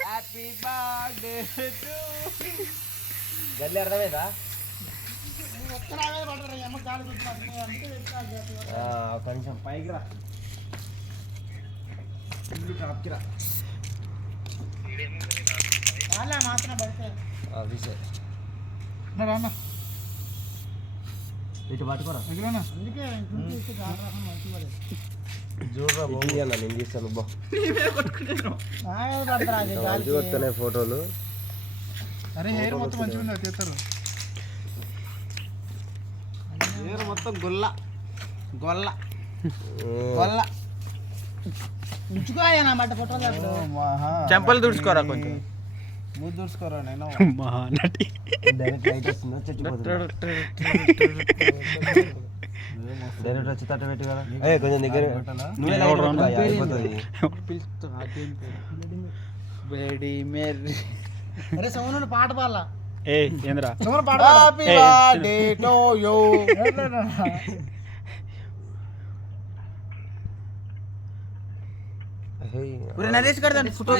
happy birthday to గల్లి అర్థమైందా ఒక నిమిషం పైకి రా టాప్కి రా ఇటు పట్టుకోరా చూడరా నేను తీస్తాను మంచిగా ఫోటోలు అరే హెయిర్ మొత్తం మంచిగా తీస్తారు హెయిర్ మొత్తం గొల్ల గొల్ల గొల్ల ఉంచుకోయన్నమాట ఫోటోలు చెంపలు తుడుచుకోరా కొంచెం మూడు దూసుకోరా నేను మహానటి డైరెక్ట్ లైట్ వస్తుందా చచ్చిపోతుంది డైరెక్ట్ వచ్చి తట్ట పెట్టి కదా కొంచెం దగ్గర అరే సోను పాట పాడాలా ఏంద్రా సోను పాట happy birthday to you Naresh గారు ఫోటో